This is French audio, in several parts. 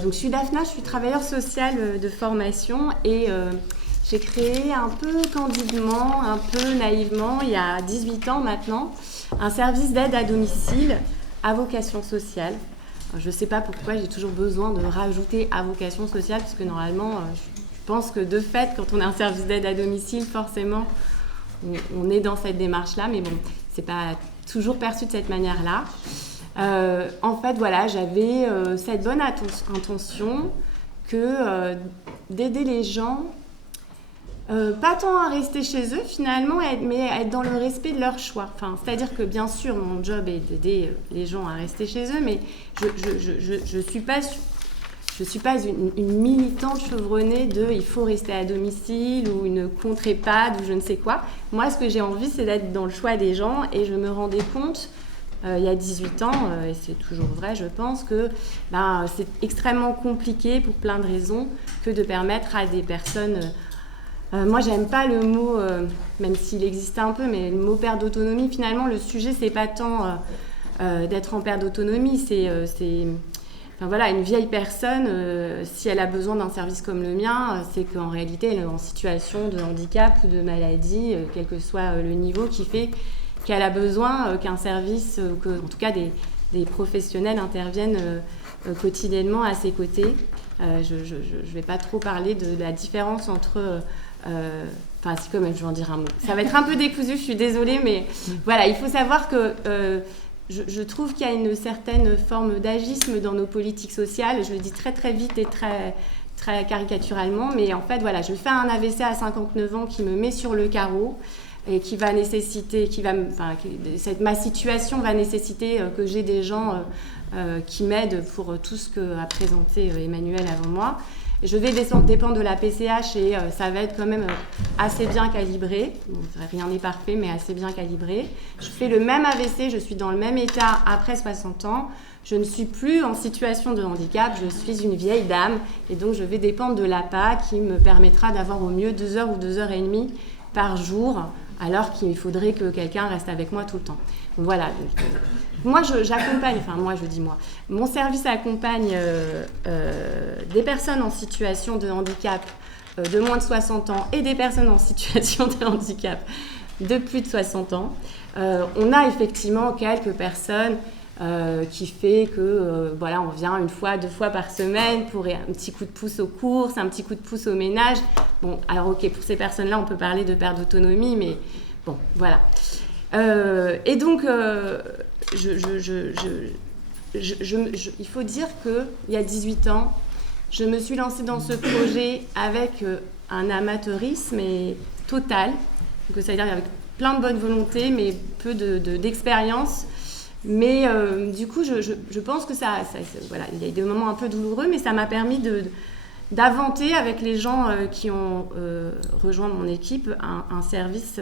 Donc je suis Daphna, je suis travailleure sociale de formation et j'ai créé un peu candidement, un peu naïvement, il y a 18 ans maintenant, un service d'aide à domicile à vocation sociale. Alors, je ne sais pas pourquoi j'ai toujours besoin de rajouter à vocation sociale, parce que normalement, je pense que de fait, quand on a un service d'aide à domicile, forcément, on est dans cette démarche-là, mais bon, ce n'est pas toujours perçu de cette manière-là. En fait, voilà, j'avais cette bonne intention que d'aider les gens, pas tant à rester chez eux finalement, mais à être dans le respect de leur choix. Enfin, c'est-à-dire que bien sûr, mon job est d'aider les gens à rester chez eux, mais je suis pas une militante chevronnée de il faut rester à domicile ou une contre-EHPAD ou je ne sais quoi. Moi, ce que j'ai envie, c'est d'être dans le choix des gens et je me rendais compte il y a 18 ans, et c'est toujours vrai, je pense, que c'est extrêmement compliqué pour plein de raisons que de permettre à des personnes... moi, j'aime pas le mot, même s'il existe un peu, mais le mot perte d'autonomie, finalement, le sujet, c'est pas tant d'être en perte d'autonomie, c'est enfin, voilà, une vieille personne, si elle a besoin d'un service comme le mien, c'est qu'en réalité, elle est en situation de handicap ou de maladie, quel que soit le niveau, qui fait qu'elle a besoin qu'un service, en tout cas des professionnels interviennent quotidiennement à ses côtés. Je ne vais pas trop parler de la différence entre... Enfin, si quand même, je vais en dire un mot. Ça va être un peu décousu, je suis désolée, mais voilà, il faut savoir que je trouve qu'il y a une certaine forme d'agisme dans nos politiques sociales. Je le dis très très vite et très, très caricaturalement, mais en fait, voilà, je fais un AVC à 59 ans qui me met sur le carreau et qui va nécessiter, ma situation va nécessiter que j'ai des gens qui m'aident pour tout ce qu'a présenté Emmanuel avant moi. Je vais dépendre de la PCH et ça va être quand même assez bien calibré. Bon, rien n'est parfait, mais assez bien calibré. Je fais le même AVC, je suis dans le même état après 60 ans. Je ne suis plus en situation de handicap, je suis une vieille dame et donc je vais dépendre de l'APA qui me permettra d'avoir au mieux 2 heures ou 2 heures et demie par jour, alors qu'il faudrait que quelqu'un reste avec moi tout le temps. Donc, voilà. Moi, j'accompagne, mon service accompagne des personnes en situation de handicap de moins de 60 ans et des personnes en situation de handicap de plus de 60 ans. On a effectivement quelques personnes qui fait que on vient 1 fois, 2 fois par semaine pour un petit coup de pouce aux courses, un petit coup de pouce au ménage. Bon, alors ok, pour ces personnes-là, on peut parler de perte d'autonomie, mais bon, voilà. Et donc, il faut dire qu'il y a 18 ans, je me suis lancée dans ce projet avec un amateurisme total, donc c'est-à-dire avec plein de bonne volonté, mais peu d'expérience. Mais du coup, je pense que voilà, il y a eu des moments un peu douloureux, mais ça m'a permis d'inventer avec les gens qui ont rejoint mon équipe un service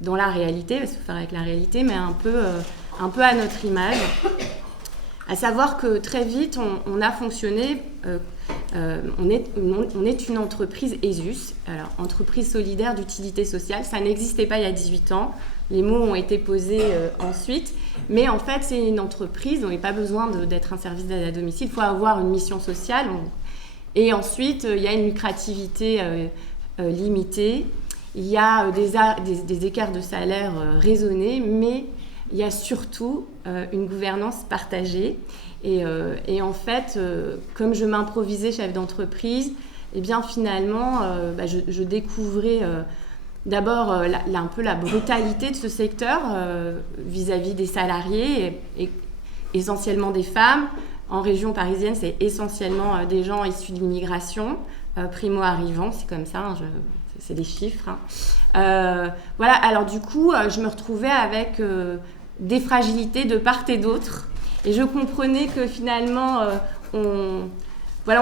dans la réalité, parce qu'il faut faire avec la réalité, mais un peu à notre image. À savoir que très vite, on a fonctionné, on est une entreprise ESUS, alors entreprise solidaire d'utilité sociale. Ça n'existait pas il y a 18 ans, les mots ont été posés ensuite, mais en fait, c'est une entreprise, on n'a pas besoin d'être un service d'aide à domicile, il faut avoir une mission sociale. Et ensuite, il y a une lucrativité limitée, il y a des écarts de salaire raisonnés, mais il y a surtout une gouvernance partagée. Et en fait, comme je m'improvisais chef d'entreprise, eh bien finalement, je découvrais d'abord un peu la brutalité de ce secteur vis-à-vis des salariés, et essentiellement des femmes. En région parisienne, c'est essentiellement des gens issus de l'immigration, primo-arrivants, c'est comme ça, hein, c'est des chiffres. Hein. Voilà, alors du coup, je me retrouvais avec des fragilités de part et d'autre. Et je comprenais que finalement, on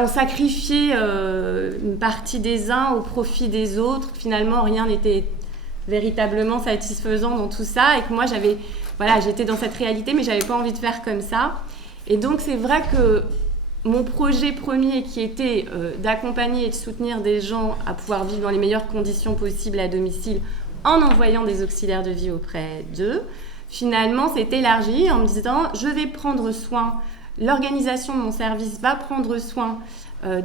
sacrifiait une partie des uns au profit des autres. Finalement, rien n'était véritablement satisfaisant dans tout ça. Et que moi, j'étais dans cette réalité, mais je n'avais pas envie de faire comme ça. Et donc, c'est vrai que mon projet premier, qui était d'accompagner et de soutenir des gens à pouvoir vivre dans les meilleures conditions possibles à domicile en envoyant des auxiliaires de vie auprès d'eux, finalement, s'est élargi en me disant « je vais prendre soin l'organisation de mon service va prendre soin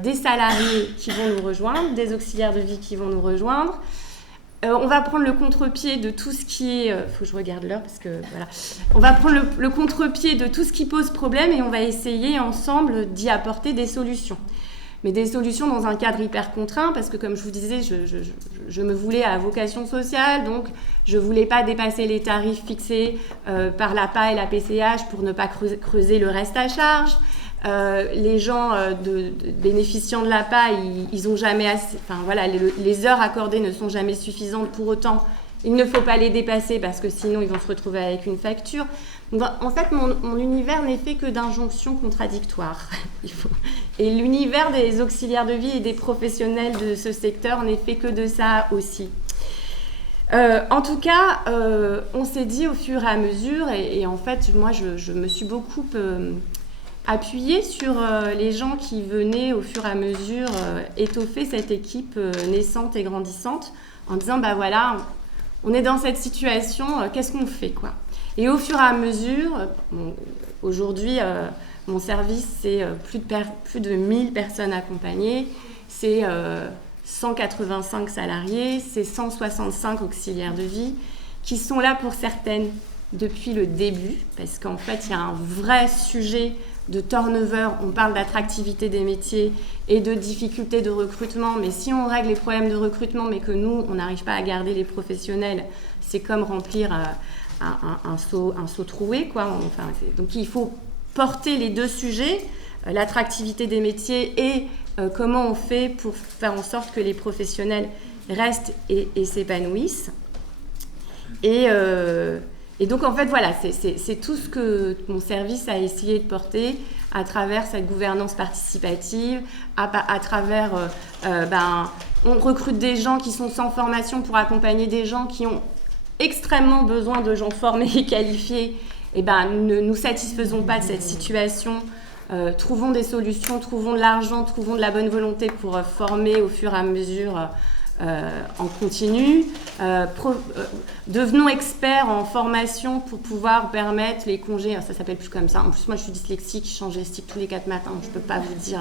des salariés qui vont nous rejoindre, des auxiliaires de vie qui vont nous rejoindre. On va prendre le contre-pied de tout ce qui est... faut que je regarde l'heure parce que voilà. On va prendre le contre-pied de tout ce qui pose problème et on va essayer ensemble d'y apporter des solutions. Mais des solutions dans un cadre hyper contraint parce que comme je vous disais, je me voulais à vocation sociale, donc je ne voulais pas dépasser les tarifs fixés par l'APA et la PCH pour ne pas creuser le reste à charge. Les gens bénéficiant de l'APA, ils ont jamais assez, enfin voilà, les heures accordées ne sont jamais suffisantes. Pour autant, il ne faut pas les dépasser parce que sinon ils vont se retrouver avec une facture. Donc, en fait, mon univers n'est fait que d'injonctions contradictoires. Et l'univers des auxiliaires de vie et des professionnels de ce secteur n'est fait que de ça aussi. En tout cas, on s'est dit au fur et à mesure, et en fait, moi, je me suis beaucoup appuyée sur les gens qui venaient au fur et à mesure étoffer cette équipe naissante et grandissante, en disant, bah voilà, on est dans cette situation, qu'est-ce qu'on fait, quoi ? Et au fur et à mesure, aujourd'hui, mon service, c'est plus de 1000 personnes accompagnées, c'est 185 salariés, c'est 165 auxiliaires de vie qui sont là pour certaines depuis le début, parce qu'en fait, il y a un vrai sujet de turnover, on parle d'attractivité des métiers et de difficultés de recrutement, mais si on règle les problèmes de recrutement, mais que nous, on n'arrive pas à garder les professionnels, c'est comme remplir un seau troué, quoi. Enfin, donc il faut porter les deux sujets, l'attractivité des métiers et comment on fait pour faire en sorte que les professionnels restent et s'épanouissent. Et donc, en fait, voilà, c'est tout ce que mon service a essayé de porter à travers cette gouvernance participative, à travers, on recrute des gens qui sont sans formation pour accompagner des gens qui ont extrêmement besoin de gens formés et qualifiés. Et ne nous satisfaisons pas de cette situation. Trouvons des solutions, trouvons de l'argent, trouvons de la bonne volonté pour former au fur et à mesure en continu. Devenons experts en formation pour pouvoir permettre les congés, ça s'appelle plus comme ça, en plus moi je suis dyslexique, je change les sticks tous les 4 matins, je peux pas vous dire,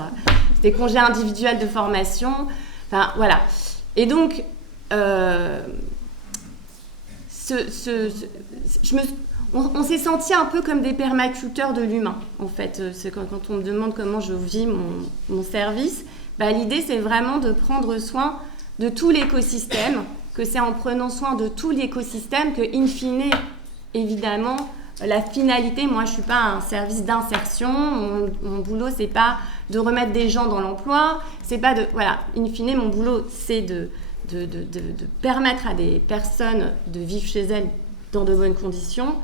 des congés individuels de formation, enfin voilà. Et donc on s'est senti un peu comme des permaculteurs de l'humain, en fait. C'est quand on me demande comment je vis mon service, l'idée c'est vraiment de prendre soin de tout l'écosystème, que c'est en prenant soin de tout l'écosystème que, in fine, évidemment, la finalité, moi je ne suis pas un service d'insertion, mon boulot c'est pas de remettre des gens dans l'emploi, c'est pas de, voilà, in fine mon boulot c'est de permettre à des personnes de vivre chez elles dans de bonnes conditions,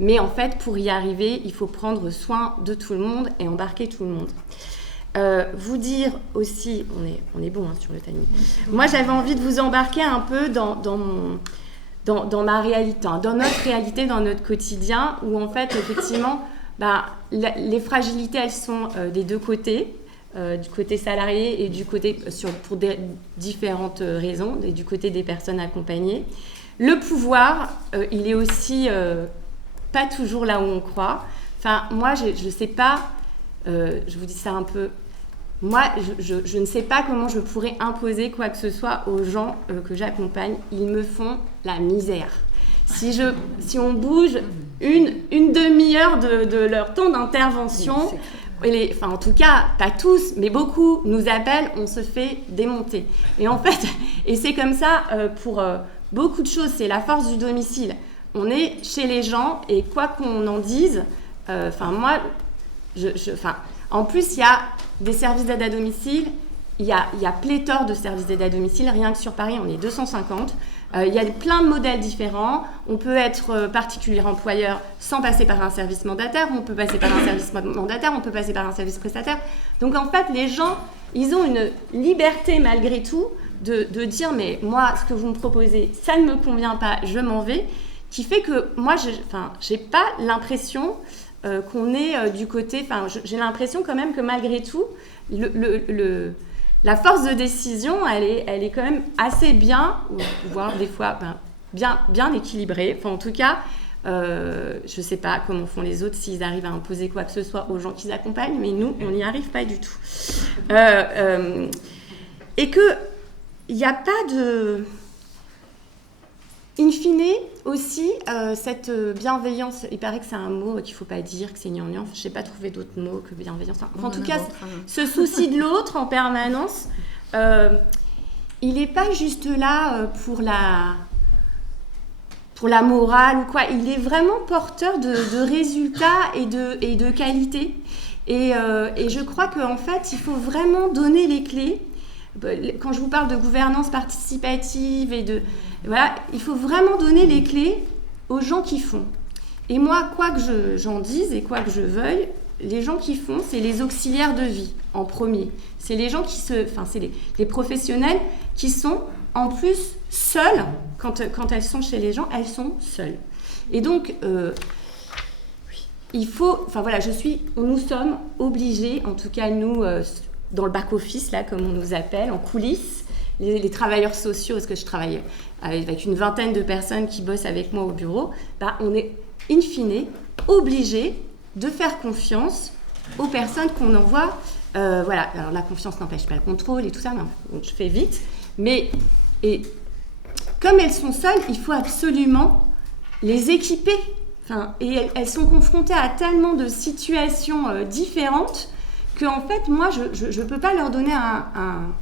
mais en fait pour y arriver il faut prendre soin de tout le monde et embarquer tout le monde. Vous dire aussi, on est bon sur le timing. Moi, j'avais envie de vous embarquer un peu dans ma réalité, dans notre réalité, dans notre quotidien, où en fait, effectivement, les fragilités, elles sont des deux côtés, du côté salarié et du côté, pour différentes raisons, et du côté des personnes accompagnées. Le pouvoir, il est aussi pas toujours là où on croit. Enfin, moi, je sais pas, je vous dis ça un peu... Moi, je ne sais pas comment je pourrais imposer quoi que ce soit aux gens que j'accompagne. Ils me font la misère. Si on bouge une demi-heure de leur temps d'intervention, en tout cas, pas tous, mais beaucoup nous appellent, on se fait démonter. Et en fait, et c'est comme ça pour beaucoup de choses, c'est la force du domicile. On est chez les gens et quoi qu'on en dise, en plus, il y a des services d'aide à domicile, il y a pléthore de services d'aide à domicile, rien que sur Paris, on est 250. Il y a plein de modèles différents. On peut être particulier employeur sans passer par un service mandataire, on peut passer par un service mandataire, on peut passer par un service prestataire. Donc en fait, les gens, ils ont une liberté malgré tout de dire « mais moi, ce que vous me proposez, ça ne me convient pas, je m'en vais », qui fait que moi, j'ai pas l'impression... qu'on est du côté... j'ai l'impression quand même que malgré tout, la force de décision, elle est quand même assez bien, voire des fois bien équilibrée. Enfin, en tout cas, Je ne sais pas comment font les autres, s'ils arrivent à imposer quoi que ce soit aux gens qu'ils accompagnent, mais nous, on n'y arrive pas du tout. Et qu'il n'y a pas de... In fine, aussi, cette bienveillance, il paraît que c'est un mot qu'il ne faut pas dire, que c'est gnangnan, je n'ai pas trouvé d'autre mot que bienveillance. Enfin, en tout cas, ce souci de l'autre en permanence, il n'est pas juste là pour la morale ou quoi, il est vraiment porteur de résultats et de qualité. Et je crois qu'en fait, il faut vraiment donner les clés. Quand je vous parle de gouvernance participative voilà, il faut vraiment donner les clés aux gens qui font. Et moi, quoi que j'en dise et quoi que je veuille, les gens qui font, c'est les auxiliaires de vie en premier. C'est les gens c'est les professionnels qui sont en plus seules. Quand elles sont chez les gens, elles sont seules. Et donc, il faut, nous sommes obligés, en tout cas nous, dans le back-office, là, comme on nous appelle, en coulisses, les travailleurs sociaux, parce que je travaille avec une vingtaine de personnes qui bossent avec moi au bureau, on est in fine obligés de faire confiance aux personnes qu'on envoie. Voilà, alors la confiance n'empêche pas le contrôle et tout ça, non, donc je fais vite. Et comme elles sont seules, il faut absolument les équiper. Et elles sont confrontées à tellement de situations différentes qu'en fait, moi, je ne peux pas leur donner un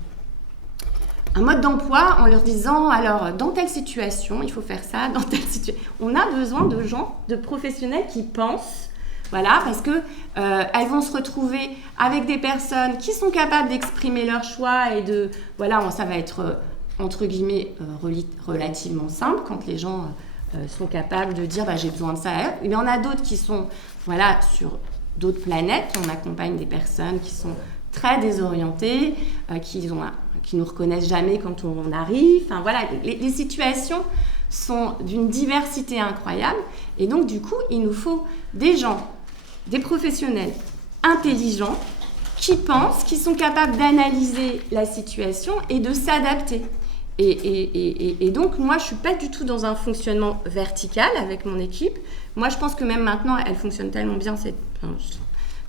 mode d'emploi en leur disant, alors, dans telle situation, il faut faire ça, dans telle situation. On a besoin de gens, de professionnels qui pensent, voilà, parce que elles vont se retrouver avec des personnes qui sont capables d'exprimer leur choix et ça va être, entre guillemets, relativement simple quand les gens sont capables de dire, j'ai besoin de ça. Il y en a d'autres qui sont, sur d'autres planètes. On accompagne des personnes qui sont très désorientées, qui nous reconnaissent jamais quand on arrive. Les situations sont d'une diversité incroyable. Et donc, du coup, il nous faut des gens, des professionnels intelligents qui pensent, qui sont capables d'analyser la situation et de s'adapter. Et donc, moi, je ne suis pas du tout dans un fonctionnement vertical avec mon équipe. Moi, je pense que même maintenant, elle fonctionne tellement bien.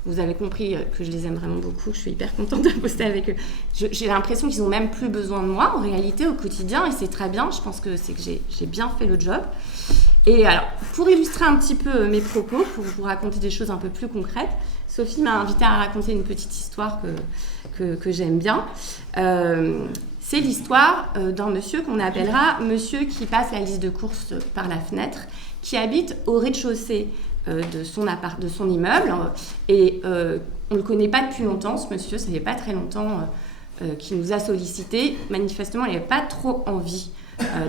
Vous avez compris que je les aime vraiment beaucoup. Je suis hyper contente de bosser avec eux. J'ai l'impression qu'ils n'ont même plus besoin de moi, en réalité, au quotidien. Et c'est très bien. Je pense que c'est que j'ai bien fait le job. Et alors, pour illustrer un petit peu mes propos, pour vous raconter des choses un peu plus concrètes, Sophie m'a invitée à raconter une petite histoire que j'aime bien. C'est l'histoire d'un monsieur qu'on appellera monsieur qui passe la liste de courses par la fenêtre, qui habite au rez-de-chaussée de son immeuble. Et on ne le connaît pas depuis longtemps, ce monsieur, ça fait pas très longtemps qu'il nous a sollicité. Manifestement, il n'avait pas trop envie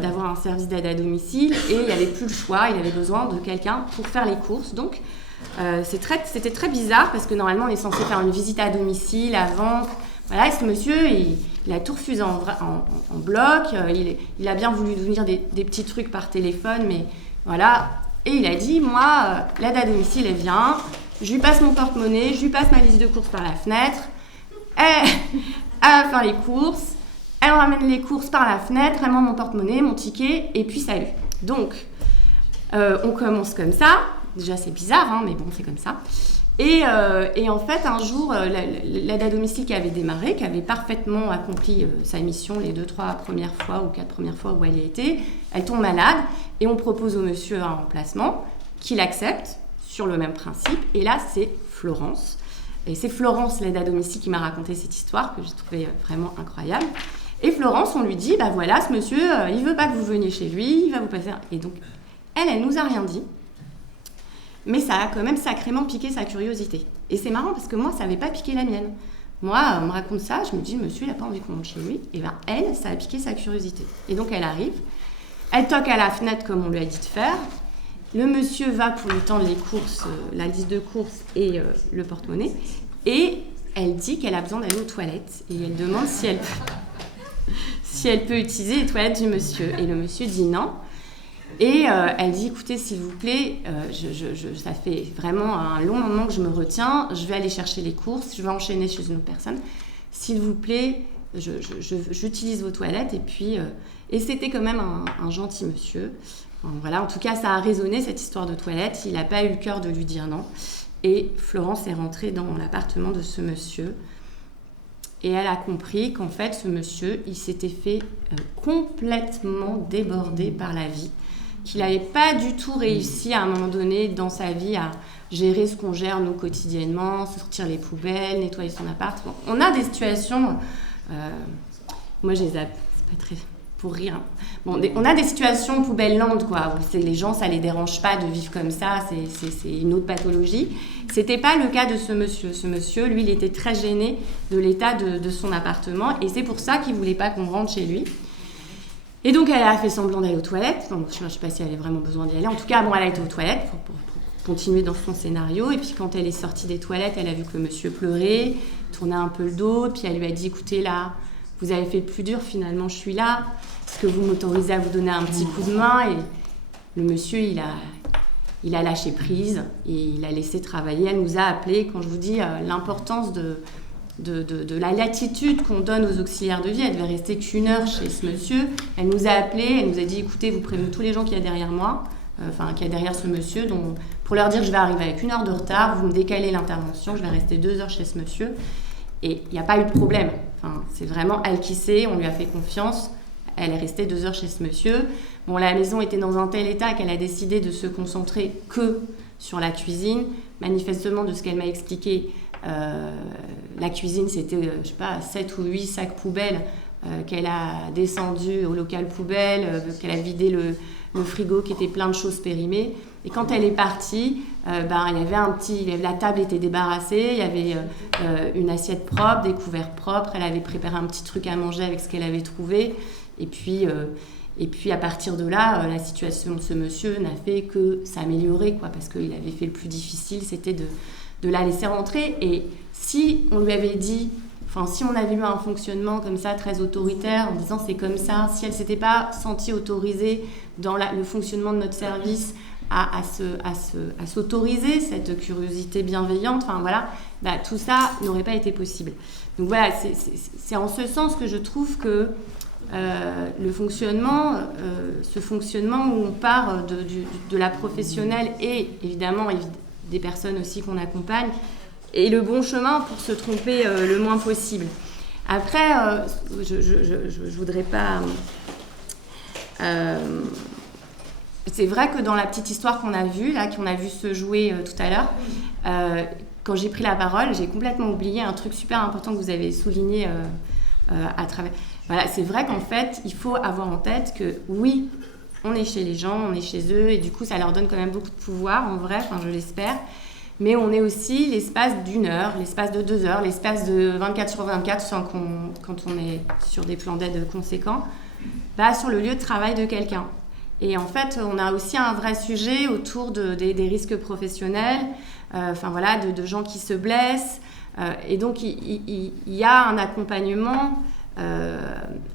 d'avoir un service d'aide à domicile et il n'avait plus le choix, il avait besoin de quelqu'un pour faire les courses. Donc, c'était très bizarre parce que normalement, on est censé faire une visite à domicile avant. Voilà, et ce monsieur, il a tout refusé en bloc. Il a bien voulu nous dire des petits trucs par téléphone, mais voilà. Et il a dit, moi, l'aide à domicile, elle vient. Je lui passe mon porte-monnaie, je lui passe ma liste de courses par la fenêtre. Elle va faire les courses. Elle ramène les courses par la fenêtre, elle monte mon porte-monnaie, mon ticket, et puis salut. Donc, on commence comme ça. Déjà, c'est bizarre, mais bon, c'est comme ça. Et en fait, un jour, l'aide à domicile qui avait démarré, qui avait parfaitement accompli sa mission les 2-3 premières fois ou 4 premières fois où elle y a été, elle tombe malade et on propose au monsieur un remplacement qu'il accepte sur le même principe. Et là, c'est Florence. Et c'est Florence, l'aide à domicile, qui m'a raconté cette histoire que j'ai trouvée vraiment incroyable. Et Florence, on lui dit, voilà, ce monsieur, il veut pas que vous veniez chez lui, il va vous passer... Et donc, elle nous a rien dit. Mais ça a quand même sacrément piqué sa curiosité. Et c'est marrant parce que moi, ça n'avait pas piqué la mienne. Moi, on me raconte ça, je me dis, monsieur, il n'a pas envie qu'on monte chez lui. Et bien, elle, ça a piqué sa curiosité. Et donc, elle arrive, elle toque à la fenêtre comme on lui a dit de faire. Le monsieur va pour lui tendre les courses, la liste de courses et le porte-monnaie. Et elle dit qu'elle a besoin d'aller aux toilettes. Et elle demande si elle peut utiliser les toilettes du monsieur. Et le monsieur dit non. Et elle dit, écoutez, s'il vous plaît, ça fait vraiment un long moment que je me retiens, je vais aller chercher les courses, je vais enchaîner chez une autre personne. S'il vous plaît, j'utilise vos toilettes et puis Et c'était quand même un gentil monsieur. Enfin, voilà, en tout cas, ça a résonné, cette histoire de toilette. Il n'a pas eu le cœur de lui dire non. Et Florence est rentrée dans l'appartement de ce monsieur. Et elle a compris qu'en fait, ce monsieur, il s'était fait complètement déborder par la vie. Qu'il n'avait pas du tout réussi à un moment donné dans sa vie à gérer ce qu'on gère nous quotidiennement, sortir les poubelles, nettoyer son appart. Bon, on a des situations, moi je les appelle, c'est pas très pour rire. Hein. Bon, on a des situations poubelle-lande, quoi, où les gens, ça les dérange pas de vivre comme ça, c'est une autre pathologie. C'était pas le cas de ce monsieur. Ce monsieur, lui, il était très gêné de l'état de son appartement, et c'est pour ça qu'il voulait pas qu'on rentre chez lui. Et donc, elle a fait semblant d'aller aux toilettes. Donc, je ne sais pas si elle avait vraiment besoin d'y aller. En tout cas, bon, elle a été aux toilettes pour continuer dans son scénario. Et puis, quand elle est sortie des toilettes, elle a vu que le monsieur pleurait, tournait un peu le dos. Puis, elle lui a dit, écoutez, là, vous avez fait le plus dur, finalement, je suis là. Est-ce que vous m'autorisez à vous donner un petit coup de main ? Et le monsieur, il a lâché prise et il a laissé travailler. Elle nous a appelés, quand je vous dis l'importance de la latitude qu'on donne aux auxiliaires de vie. Elle devait rester qu'1 heure chez ce monsieur. Elle nous a appelés, elle nous a dit, écoutez, vous prévenez tous les gens qu'il y a derrière moi, qu'il y a derrière ce monsieur, pour leur dire que je vais arriver avec 1 heure de retard, vous me décalez l'intervention, je vais rester 2 heures chez ce monsieur. Et il n'y a pas eu de problème. C'est vraiment elle qui sait, on lui a fait confiance. Elle est restée 2 heures chez ce monsieur. Bon, la maison était dans un tel état qu'elle a décidé de se concentrer que sur la cuisine. Manifestement, de ce qu'elle m'a expliqué, la cuisine, c'était, je sais pas, 7 ou 8 sacs poubelles qu'elle a descendu au local poubelle, qu'elle a vidé le frigo qui était plein de choses périmées. Et quand elle est partie, il y avait la table était débarrassée, il y avait une assiette propre, des couverts propres, elle avait préparé un petit truc à manger avec ce qu'elle avait trouvé. Et puis à partir de là, la situation de ce monsieur n'a fait que s'améliorer, quoi, parce qu'il avait fait le plus difficile, c'était de la laisser rentrer. Et si on lui avait dit, si on avait eu un fonctionnement comme ça, très autoritaire, en disant c'est comme ça, si elle ne s'était pas sentie autorisée dans le fonctionnement de notre service à s'autoriser cette curiosité bienveillante, tout ça n'aurait pas été possible. Donc voilà, c'est en ce sens que je trouve que ce fonctionnement où on part de la professionnelle et évidemment des personnes aussi qu'on accompagne, est le bon chemin pour se tromper le moins possible. Après, je voudrais pas... c'est vrai que dans la petite histoire qu'on a vue se jouer tout à l'heure, quand j'ai pris la parole, j'ai complètement oublié un truc super important que vous avez souligné à travers... Voilà, c'est vrai qu'en fait, il faut avoir en tête que oui, on est chez les gens, on est chez eux, et du coup, ça leur donne quand même beaucoup de pouvoir, en vrai, je l'espère. Mais on est aussi l'espace d'1 heure, l'espace de 2 heures, l'espace de 24/24, quand on est sur des plans d'aide conséquents, sur le lieu de travail de quelqu'un. Et en fait, on a aussi un vrai sujet autour des risques professionnels, de gens qui se blessent. Et donc, il y a un accompagnement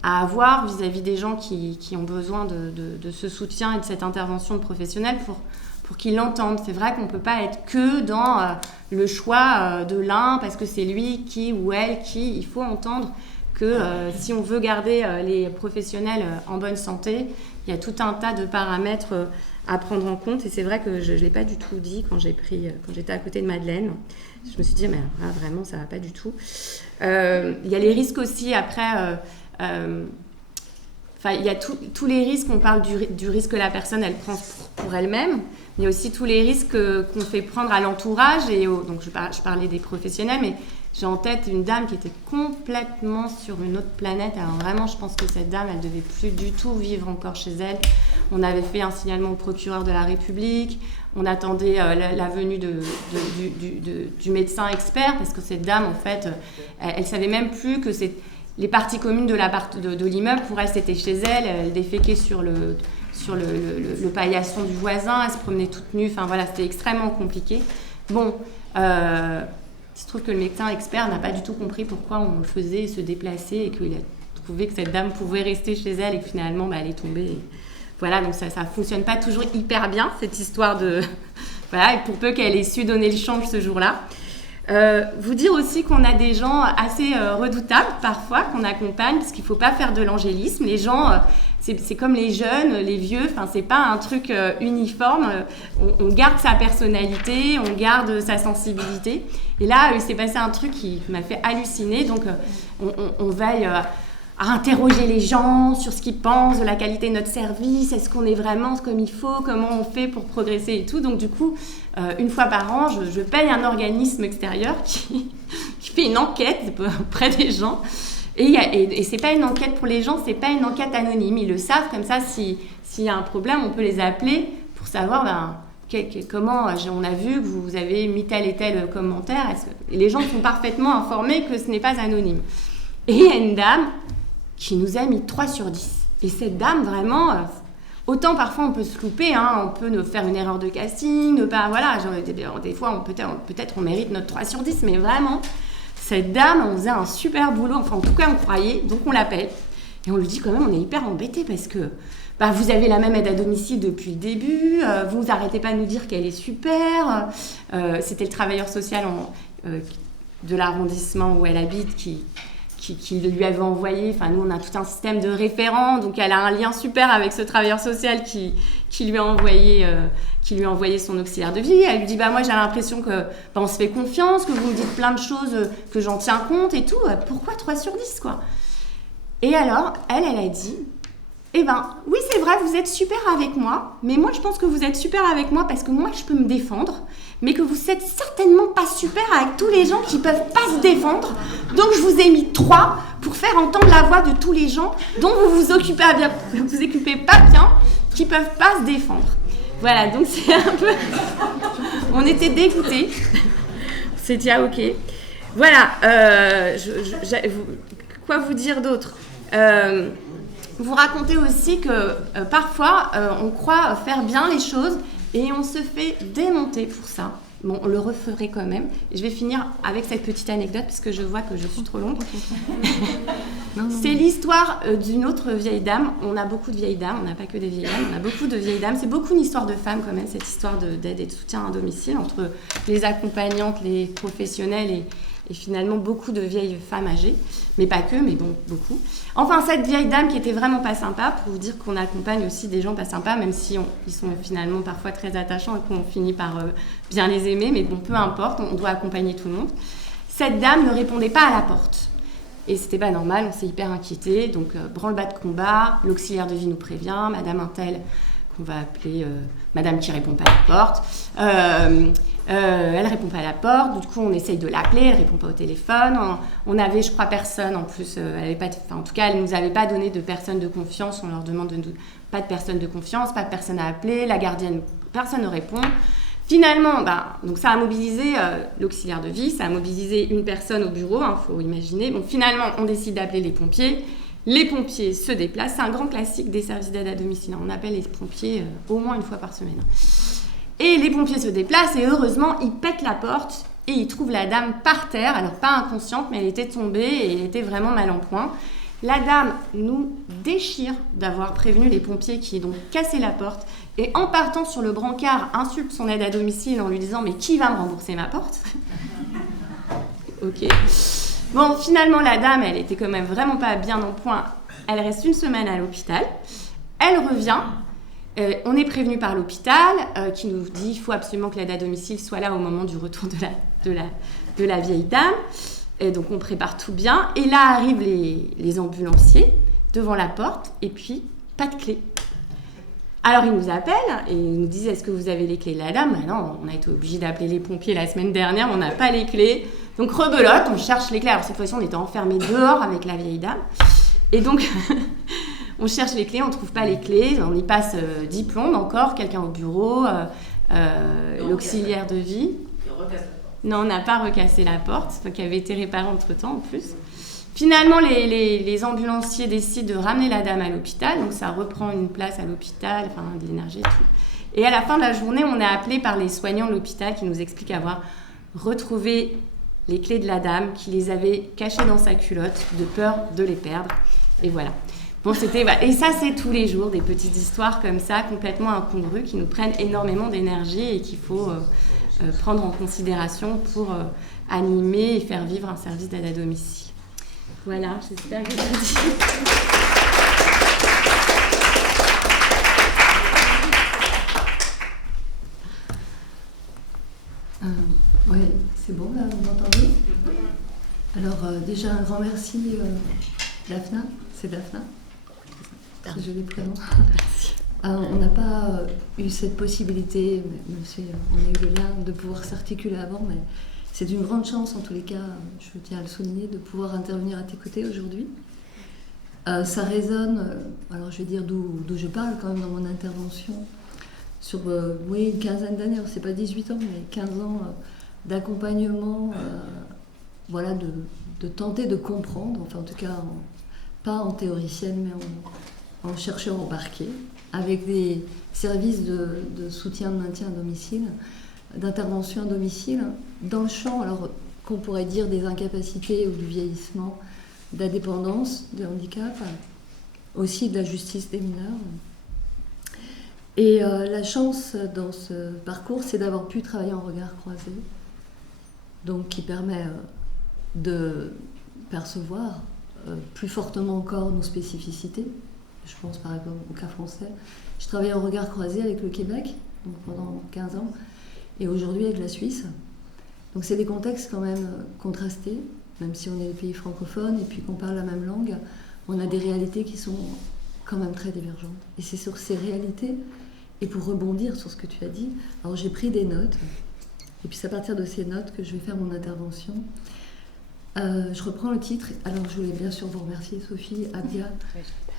à avoir vis-à-vis des gens qui ont besoin de ce soutien et de cette intervention de professionnels pour qu'ils l'entendent. C'est vrai qu'on ne peut pas être que dans le choix de l'un parce que c'est lui qui ou elle qui. Il faut entendre que si on veut garder les professionnels en bonne santé, il y a tout un tas de paramètres à prendre en compte. Et c'est vrai que je ne l'ai pas du tout dit quand j'étais à côté de Madeleine. Je me suis dit, mais vraiment, ça ne va pas du tout. Il y a les risques aussi, après... il y a tous les risques, on parle du risque que la personne, elle prend pour elle-même. Il y a aussi tous les risques qu'on fait prendre à l'entourage. Donc, je parlais des professionnels, mais j'ai en tête une dame qui était complètement sur une autre planète. Alors vraiment, je pense que cette dame, elle ne devait plus du tout vivre encore chez elle. On avait fait un signalement au procureur de la République. On attendait la venue du médecin expert parce que cette dame, en fait, elle ne savait même plus que les parties communes de l'immeuble, pour elle, c'était chez elle. Elle déféquait sur le paillasson du voisin. Elle se promenait toute nue. C'était extrêmement compliqué. Bon, il se trouve que le médecin expert n'a pas du tout compris pourquoi on le faisait se déplacer et qu'il a trouvé que cette dame pouvait rester chez elle et que finalement, elle est tombée. Et voilà, donc ça ne fonctionne pas toujours hyper bien, cette histoire de... Voilà, et pour peu qu'elle ait su donner le change ce jour-là. Vous dire aussi qu'on a des gens assez redoutables parfois qu'on accompagne parce qu'il ne faut pas faire de l'angélisme. Les gens, c'est comme les jeunes, les vieux, enfin c'est pas un truc uniforme, on garde sa personnalité, on garde sa sensibilité. Et là, il s'est passé un truc qui m'a fait halluciner, donc on veille à interroger les gens sur ce qu'ils pensent de la qualité de notre service, est-ce qu'on est vraiment comme il faut, comment on fait pour progresser et tout. Donc du coup, une fois par an, je paye un organisme extérieur qui fait une enquête auprès des gens. Et c'est pas une enquête pour les gens, c'est pas une enquête anonyme. Ils le savent, comme ça, s'il y a un problème, on peut les appeler pour savoir comment on a vu que vous avez mis tel et tel commentaire. Et les gens sont parfaitement informés que ce n'est pas anonyme. Et il y a une dame qui nous a mis 3 sur 10. Et cette dame, vraiment, autant parfois on peut se louper, on peut nous faire une erreur de casting, des fois peut-être on mérite notre 3 sur 10, mais vraiment, cette dame, on faisait un super boulot, enfin en tout cas on croyait, donc on l'appelle. Et on lui dit quand même, on est hyper embêtés parce que vous avez la même aide à domicile depuis le début, vous n'arrêtez pas de nous dire qu'elle est super. C'était le travailleur social de l'arrondissement où elle habite qui lui avait envoyé, enfin nous on a tout un système de référents, donc elle a un lien super avec ce travailleur social qui lui a envoyé son auxiliaire de vie. Elle lui dit moi j'ai l'impression que on se fait confiance, que vous me dites plein de choses, que j'en tiens compte et tout, pourquoi 3 sur 10 quoi? Et alors elle a dit oui c'est vrai, vous êtes super avec moi, mais moi je pense que vous êtes super avec moi parce que moi je peux me défendre, mais que vous êtes certainement pas super avec tous les gens qui peuvent pas se défendre, donc je vous ai mis 3 pour faire entendre la voix de tous les gens dont vous occupez pas bien, qui peuvent pas se défendre. Voilà, donc c'est un peu... On était dégoûtés. C'était ok. Voilà, quoi vous dire d'autre? Vous racontez aussi que parfois on croit faire bien les choses et on se fait démonter pour ça. Bon, on le referait quand même. Et je vais finir avec cette petite anecdote parce que je vois que je suis trop longue. C'est l'histoire d'une autre vieille dame. On a beaucoup de vieilles dames, on n'a pas que des vieilles dames, on a beaucoup de vieilles dames. C'est beaucoup une histoire de femmes quand même, cette histoire d'aide et de soutien à domicile entre les accompagnantes, les professionnels et finalement beaucoup de vieilles femmes âgées. Mais pas que, mais bon, beaucoup. Enfin, cette vieille dame qui était vraiment pas sympa, pour vous dire qu'on accompagne aussi des gens pas sympas, même si ils sont finalement parfois très attachants et qu'on finit par bien les aimer, mais bon, peu importe, on doit accompagner tout le monde. Cette dame ne répondait pas à la porte. Et c'était pas normal, on s'est hyper inquiétés, donc branle-bas de combat, l'auxiliaire de vie nous prévient, madame Intel, qu'on va appeler madame qui répond pas à la porte, elle répond pas à la porte, du coup on essaye de l'appeler, elle répond pas au téléphone, on avait je crois personne en plus, en tout cas elle nous avait pas donné de personne de confiance, on leur demande pas de personne de confiance, pas de personne à appeler, la gardienne, personne ne répond. Finalement, donc ça a mobilisé l'auxiliaire de vie, ça a mobilisé une personne au bureau, faut imaginer. Bon, finalement, on décide d'appeler les pompiers. Les pompiers se déplacent. C'est un grand classique des services d'aide à domicile. On appelle les pompiers au moins une fois par semaine. Et les pompiers se déplacent et heureusement, ils pètent la porte et ils trouvent la dame par terre. Alors, pas inconsciente, mais elle était tombée et elle était vraiment mal en point. La dame nous déchire d'avoir prévenu les pompiers qui ont cassé la porte et en partant sur le brancard, insulte son aide à domicile en lui disant « Mais qui va me rembourser ma porte ?» Ok. Bon, finalement, la dame, elle était quand même vraiment pas bien en point. Elle reste une semaine à l'hôpital. Elle revient. On est prévenu par l'hôpital qui nous dit qu'il faut absolument que l'aide à domicile soit là au moment du retour de la vieille dame. Et donc, on prépare tout bien. Et là arrivent les ambulanciers devant la porte et puis, pas de clé. Alors, ils nous appellent et ils nous disent « Est-ce que vous avez les clés de la dame ?» Non, on a été obligé d'appeler les pompiers la semaine dernière, on n'a pas les clés. Donc, rebelote, on cherche les clés. Alors, cette fois-ci, on était enfermés dehors avec la vieille dame. Et donc, on cherche les clés, on ne trouve pas les clés. On y passe 10 plombes encore, quelqu'un au bureau, l'auxiliaire de vie. Non, on n'a pas recassé la porte, qui avait été réparée entre-temps en plus. Finalement, les ambulanciers décident de ramener la dame à l'hôpital, donc ça reprend une place à l'hôpital, enfin de l'énergie et tout. Et à la fin de la journée, on est appelé par les soignants de l'hôpital qui nous expliquent avoir retrouvé les clés de la dame, qui les avait cachées dans sa culotte, de peur de les perdre. Et voilà. Bon, et ça, c'est tous les jours, des petites histoires comme ça, complètement incongrues, qui nous prennent énormément d'énergie et qu'il faut prendre en considération pour animer et faire vivre un service d'aide à domicile. Voilà, j'espère que je vous dis. Oui, c'est bon, là, vous m'entendez? Alors, déjà, un grand merci, Daphna. C'est Daphna? C'est joli prénom. On n'a pas eu cette possibilité, même si on a eu le lien de pouvoir s'articuler avant, mais c'est une grande chance, en tous les cas, je tiens à le souligner, de pouvoir intervenir à tes côtés aujourd'hui. Ça résonne, alors je vais dire d'où je parle quand même dans mon intervention, sur oui, une quinzaine d'années, c'est pas 18 ans, mais 15 ans d'accompagnement, voilà, de tenter de comprendre, enfin en tout cas, pas en théoricienne, mais en chercheur embarqué, avec des services de soutien de maintien à domicile, d'intervention à domicile, dans le champ, alors qu'on pourrait dire des incapacités ou du vieillissement, de la dépendance, du handicap, aussi de la justice des mineurs. Et la chance dans ce parcours, c'est d'avoir pu travailler en regard croisé, donc qui permet de percevoir plus fortement encore nos spécificités. Je pense par exemple au cas français. Je travaillais en regard croisé avec le Québec donc pendant 15 ans et aujourd'hui avec la Suisse. Donc c'est des contextes quand même contrastés, même si on est des pays francophones et puis qu'on parle la même langue, on a des réalités qui sont quand même très divergentes. Et c'est sur ces réalités, et pour rebondir sur ce que tu as dit, alors j'ai pris des notes, et puis c'est à partir de ces notes que je vais faire mon intervention. Je reprends le titre. Alors je voulais bien sûr vous remercier, Sophie, Abdia,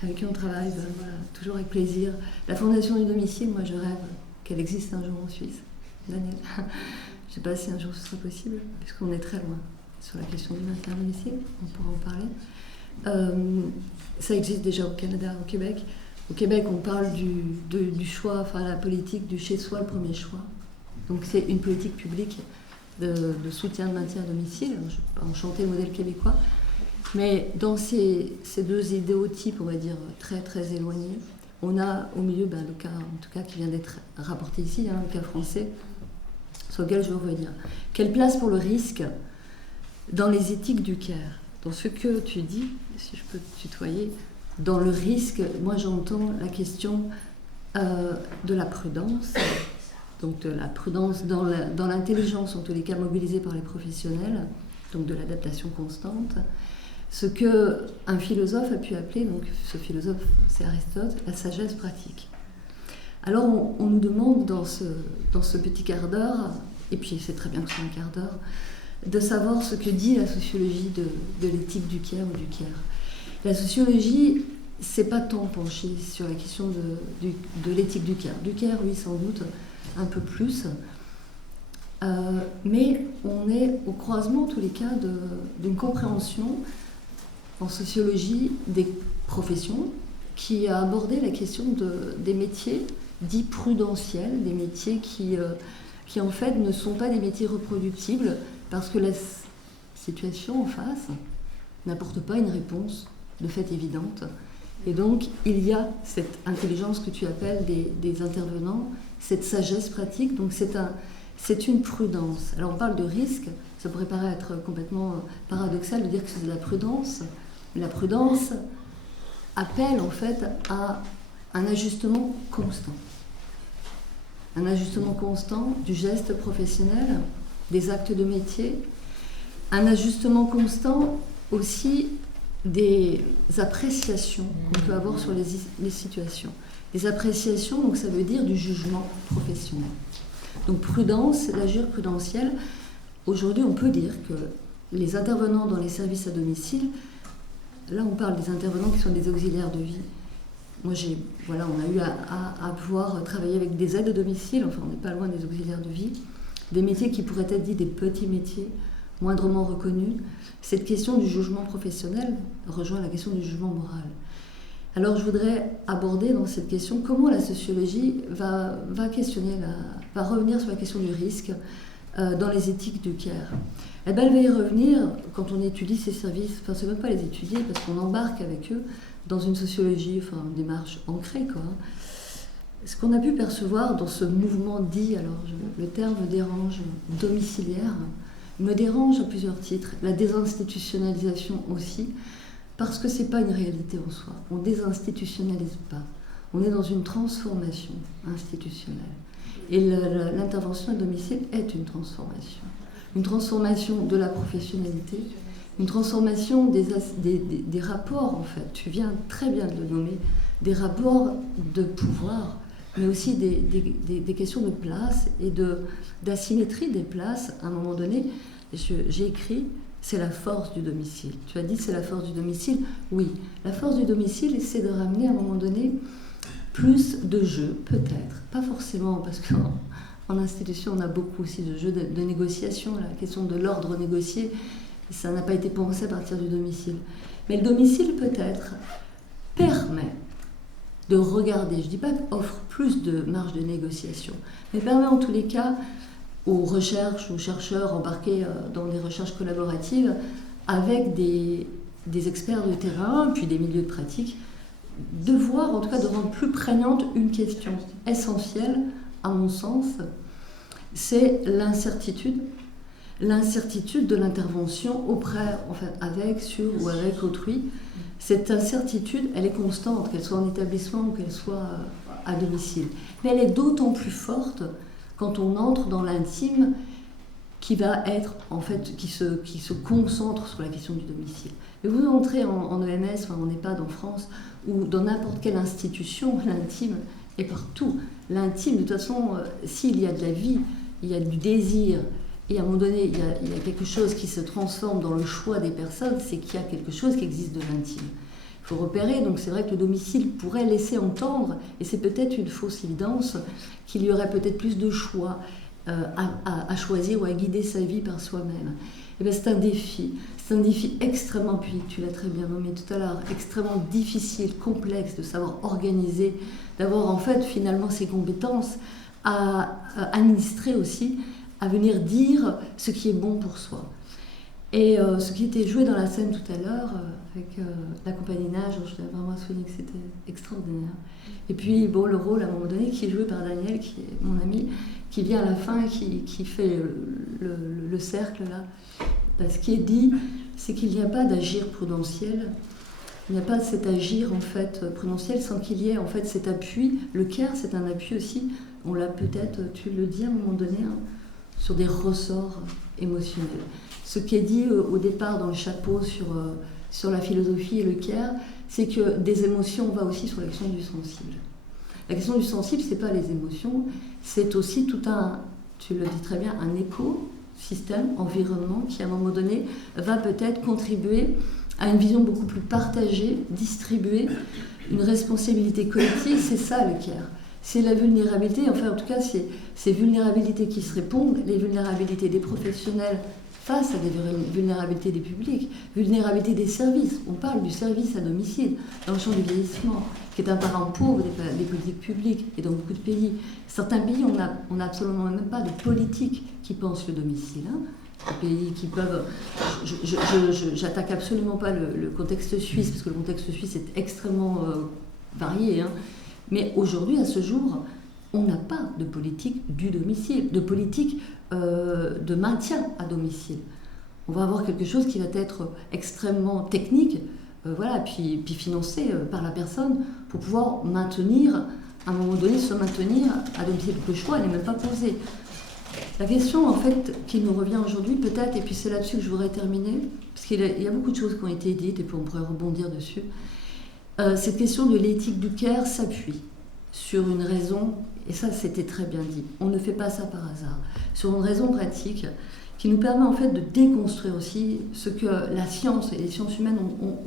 avec qui on travaille, voilà, toujours avec plaisir. La Fondation du domicile, moi je rêve qu'elle existe un jour en Suisse. Daniel, je ne sais pas si un jour ce sera possible, puisqu'on est très loin sur la question du maintien à domicile, on pourra en parler. Ça existe déjà au Canada, au Québec. Au Québec, on parle du choix, enfin la politique du chez soi, le premier choix. Donc c'est une politique publique de soutien de maintien à domicile. Je ne vais pas enchanter le modèle québécois. Mais dans ces deux idéotypes, on va dire, très très éloignés, on a au milieu le cas, en tout cas, qui vient d'être rapporté ici, le cas français, sur lequel je veux revenir. Quelle place pour le risque dans les éthiques du care? Dans ce que tu dis, si je peux te tutoyer, dans le risque, moi j'entends la question de la prudence, donc de la prudence dans l'intelligence, en tous les cas mobilisée par les professionnels, donc de l'adaptation constante, ce qu'un philosophe a pu appeler, donc ce philosophe c'est Aristote, la sagesse pratique. Alors on nous demande dans ce petit quart d'heure, et puis c'est très bien que ce soit un quart d'heure, de savoir ce que dit la sociologie de l'éthique du care ou du care. La sociologie, c'est pas tant penché sur la question de l'éthique du care. Du care, oui, sans doute, un peu plus. Mais on est au croisement, en tous les cas, d'une compréhension en sociologie des professions qui a abordé la question des métiers dits prudentiels, des métiers qui en fait ne sont pas des métiers reproductibles parce que la situation en face n'apporte pas une réponse de fait évidente. Et donc, il y a cette intelligence que tu appelles des intervenants, cette sagesse pratique, donc c'est une prudence. Alors on parle de risque, ça pourrait paraître complètement paradoxal de dire que c'est de la prudence, mais la prudence appelle en fait à un ajustement constant. Un ajustement constant du geste professionnel, des actes de métier, un ajustement constant aussi des appréciations qu'on peut avoir sur les situations. Les appréciations, donc ça veut dire du jugement professionnel. Donc prudence, l'agir prudentiel, aujourd'hui on peut dire que les intervenants dans les services à domicile, là on parle des intervenants qui sont des auxiliaires de vie. Moi on a eu à pouvoir travailler avec des aides à domicile, enfin on n'est pas loin des auxiliaires de vie, des métiers qui pourraient être dits des petits métiers, moindrement reconnus. Cette question du jugement professionnel rejoint la question du jugement moral. Alors je voudrais aborder dans cette question comment la sociologie va revenir sur la question du risque dans les éthiques du care. Eh bien, elle va y revenir quand on étudie ces services, enfin c'est même pas les étudier parce qu'on embarque avec eux dans une sociologie, enfin une démarche ancrée quoi. Ce qu'on a pu percevoir dans ce mouvement dit, alors le terme me dérange, domiciliaire, me dérange à plusieurs titres. La désinstitutionnalisation aussi, parce que c'est pas une réalité en soi. On désinstitutionnalise pas. On est dans une transformation institutionnelle. Et l'intervention à domicile est une transformation. une transformation de la professionnalité, une transformation des rapports, en fait. Tu viens très bien de le nommer, des rapports de pouvoir, mais aussi des questions de place et d'asymétrie des places. À un moment donné, j'ai écrit, c'est la force du domicile. Tu as dit c'est la force du domicile. Oui, la force du domicile, c'est de ramener à un moment donné plus de jeux, peut-être. Pas forcément, parce qu'en institution, on a beaucoup aussi de jeux de négociation. La question de l'ordre négocié, ça n'a pas été pensé à partir du domicile. Mais le domicile, peut-être, permet de regarder, je ne dis pas offre plus de marge de négociation, mais permet en tous les cas aux recherches, aux chercheurs embarqués dans des recherches collaboratives avec des experts de terrain, puis des milieux de pratique, de voir, en tout cas de rendre plus prégnante une question essentielle, à mon sens, c'est l'incertitude de l'intervention auprès, enfin, avec, sur ou avec autrui. Cette incertitude, elle est constante, qu'elle soit en établissement ou qu'elle soit à domicile. Mais elle est d'autant plus forte quand on entre dans l'intime qui va être, en fait, qui se concentre sur la question du domicile. Mais vous entrez en EMS, enfin en EHPAD en France, ou dans n'importe quelle institution, l'intime est partout. L'intime, de toute façon, s'il y a de la vie, il y a du désir, et à un moment donné, il y a quelque chose qui se transforme dans le choix des personnes, c'est qu'il y a quelque chose qui existe de l'intime. Il faut repérer, donc c'est vrai que le domicile pourrait laisser entendre, et c'est peut-être une fausse évidence, qu'il y aurait peut-être plus de choix à choisir ou à guider sa vie par soi-même. Et bien c'est un défi extrêmement, puis tu l'as très bien nommé tout à l'heure, extrêmement difficile, complexe de savoir organiser, d'avoir en fait finalement ses compétences à administrer aussi, à venir dire ce qui est bon pour soi. Et ce qui était joué dans la scène tout à l'heure, avec la compagnie Nage, je dois vraiment souligner que c'était extraordinaire. Et puis, bon, le rôle, à un moment donné, qui est joué par Daniel, qui est mon ami, qui vient à la fin, qui fait le cercle, là. Ce qui est dit, c'est qu'il n'y a pas d'agir prudentiel, il n'y a pas cet agir, en fait, prudentiel, sans qu'il y ait, en fait, cet appui. Le care, c'est un appui aussi, on l'a peut-être, tu le dis à un moment donné, hein, sur des ressorts émotionnels. Ce qui est dit au départ dans le chapeau sur la philosophie et le care, c'est que des émotions, on va aussi sur la question du sensible. La question du sensible, c'est pas les émotions, c'est aussi tout un, tu le dis très bien, un écosystème, environnement, qui à un moment donné va peut-être contribuer à une vision beaucoup plus partagée, distribuée, une responsabilité collective, c'est ça le care. C'est la vulnérabilité, enfin en tout cas c'est ces vulnérabilités qui se répondent, les vulnérabilités des professionnels face à des vulnérabilités des publics, vulnérabilité des services. On parle du service à domicile, dans le champ du vieillissement, qui est un parent pauvre des politiques publiques, et dans beaucoup de pays. Certains pays, on n'a absolument même pas de politique qui pense le domicile. Des pays qui peuvent... J'attaque absolument pas le contexte suisse, parce que le contexte suisse est extrêmement varié, hein. Mais aujourd'hui, à ce jour, on n'a pas de politique du domicile, de politique de maintien à domicile. On va avoir quelque chose qui va être extrêmement technique, voilà, puis financé par la personne pour pouvoir maintenir, à un moment donné, se maintenir à domicile. Le choix n'est même pas posé. La question, en fait, qui nous revient aujourd'hui, peut-être, et puis c'est là-dessus que je voudrais terminer, parce qu'il y a beaucoup de choses qui ont été dites, et puis on pourrait rebondir dessus. Cette question de l'éthique du care s'appuie sur une raison, et ça c'était très bien dit, on ne fait pas ça par hasard, sur une raison pratique qui nous permet en fait de déconstruire aussi ce que la science et les sciences humaines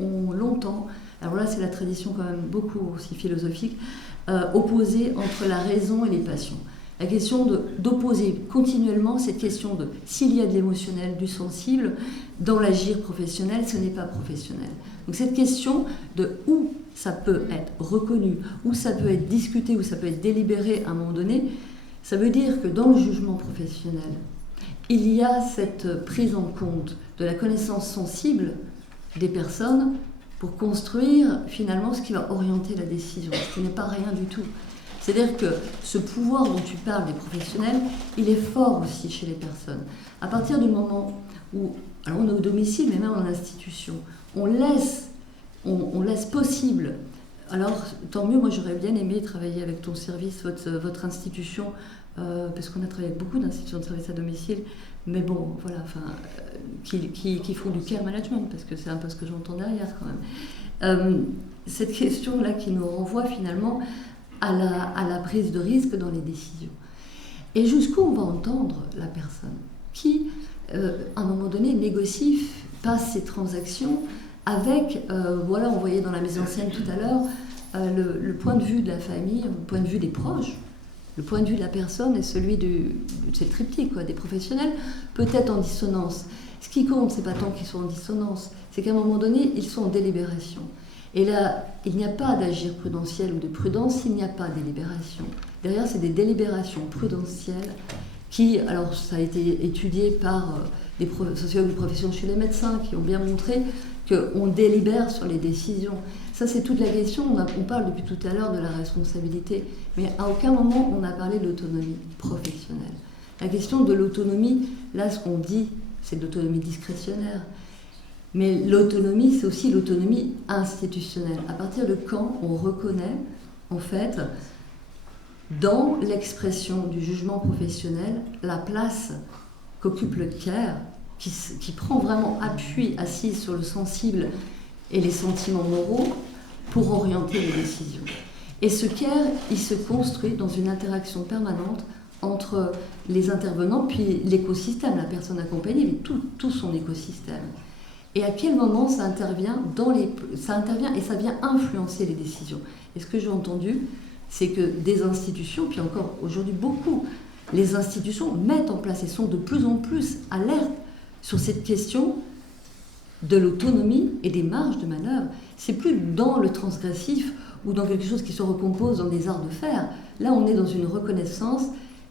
ont longtemps, alors là c'est la tradition quand même beaucoup aussi philosophique, opposée entre la raison et les passions. La question d'opposer continuellement cette question de s'il y a de l'émotionnel, du sensible, dans l'agir professionnel, ce n'est pas professionnel. Donc cette question de où ça peut être reconnu, où ça peut être discuté, où ça peut être délibéré à un moment donné, ça veut dire que dans le jugement professionnel, il y a cette prise en compte de la connaissance sensible des personnes pour construire finalement ce qui va orienter la décision, ce qui n'est pas rien du tout. C'est-à-dire que ce pouvoir dont tu parles des professionnels, il est fort aussi chez les personnes. À partir du moment où, alors on est au domicile, mais même en institution, on laisse possible Alors, tant mieux, moi j'aurais bien aimé travailler avec ton service, votre institution, parce qu'on a travaillé avec beaucoup d'institutions de services à domicile, mais bon, voilà, enfin, qui font du care management, parce que c'est un peu ce que j'entends derrière quand même. Cette question-là qui nous renvoie finalement à la prise de risque dans les décisions. Et jusqu'où on va entendre la personne qui, à un moment donné, négocie, passe ses transactions avec, voilà, on voyait dans la mise en scène tout à l'heure, le point de vue de la famille, le point de vue des proches, le point de vue de la personne et celui c'est le triptyque, quoi, des professionnels, peut-être en dissonance. Ce qui compte, c'est pas tant qu'ils soient en dissonance, c'est qu'à un moment donné, ils sont en délibération. Et là, il n'y a pas d'agir prudentiel ou de prudence s'il n'y a pas de délibération. Derrière, c'est des délibérations prudentielles qui, alors ça a été étudié par des sociologues de profession chez les médecins qui ont bien montré qu'on délibère sur les décisions. Ça, c'est toute la question. On parle depuis tout à l'heure de la responsabilité, mais à aucun moment on a parlé de l'autonomie professionnelle. La question de l'autonomie, là, ce qu'on dit, c'est de l'autonomie discrétionnaire. Mais l'autonomie, c'est aussi l'autonomie institutionnelle. À partir de quand on reconnaît, en fait, dans l'expression du jugement professionnel, la place qu'occupe le care, qui prend vraiment appui, assise sur le sensible et les sentiments moraux, pour orienter les décisions. Et ce care, il se construit dans une interaction permanente entre les intervenants, puis l'écosystème, la personne accompagnée, mais tout son écosystème. Et à quel moment ça intervient ça intervient et ça vient influencer les décisions. Et ce que j'ai entendu, c'est que des institutions, puis encore aujourd'hui beaucoup, les institutions mettent en place et sont de plus en plus alertes sur cette question de l'autonomie et des marges de manœuvre. C'est plus dans le transgressif ou dans quelque chose qui se recompose dans des arts de faire. Là, on est dans une reconnaissance,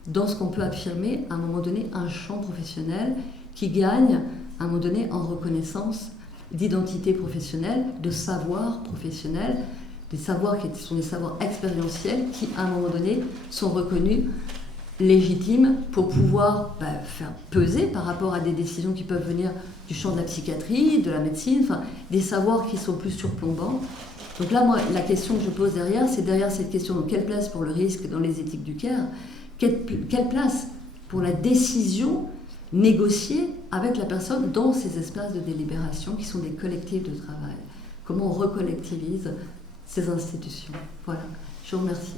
dans ce qu'on peut affirmer à un moment donné un champ professionnel qui gagne à un moment donné en reconnaissance d'identité professionnelle, de savoir professionnel, des savoirs qui sont des savoirs expérientiels qui, à un moment donné, sont reconnus légitimes pour pouvoir faire peser par rapport à des décisions qui peuvent venir du champ de la psychiatrie, de la médecine, enfin, des savoirs qui sont plus surplombants. Donc là, moi, la question que je pose derrière, c'est derrière cette question de quelle place pour le risque dans les éthiques du care, quelle place pour la décision négociée avec la personne dans ces espaces de délibération qui sont des collectifs de travail. Comment on recollectivise ces institutions. Voilà, je vous remercie.